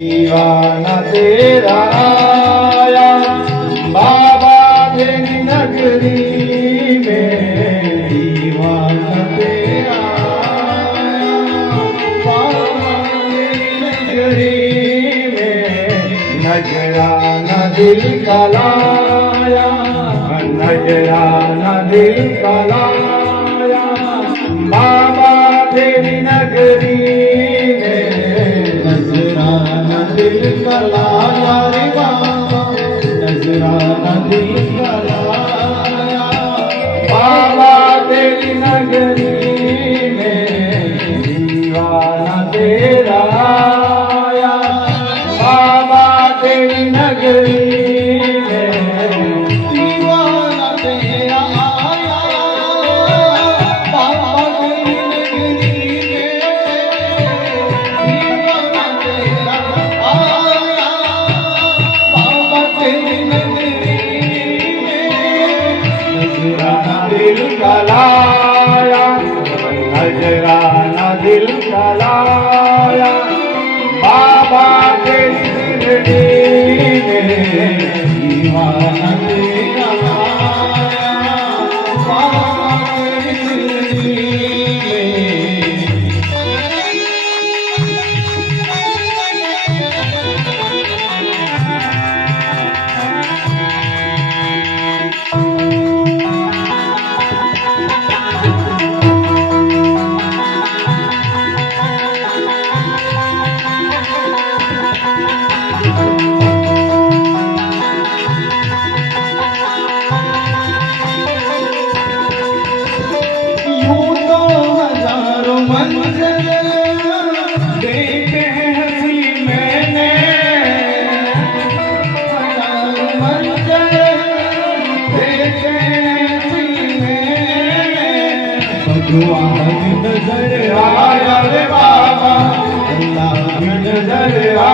दीवाना तेरा आया बाबा तेरी नगरी में। दीवाना तेरा आया बाबा तेरी नगरी में। नजराना दिल का लाया, नजराना दिल का लाया बाबा तेरी नगरी में। नजराना दिल का लाया रे बाबा, नजराना दिल का लाया बाबा तेरी नगरी में। दीवाना तेरा आया बाबा तेरी नगरी में। दीवाना तेरा आया बाबा तेरी नगरी में। दीवाना तेरा आया बाबा तेरी नगरी में। नजराना दिल का लाया, नजराना दिल का लाया बाबा तेरी नगरी में। दीवाना तेरा आया बाबा तेरी नगरी में। यूं तो हजारों मंजिल देखे हैं हंसी मैंने। हजारों मंजिल देखे हैं हंसी मैंने। भगवान भी नजर आया रे बाबा, अल्लाह भी नजर आया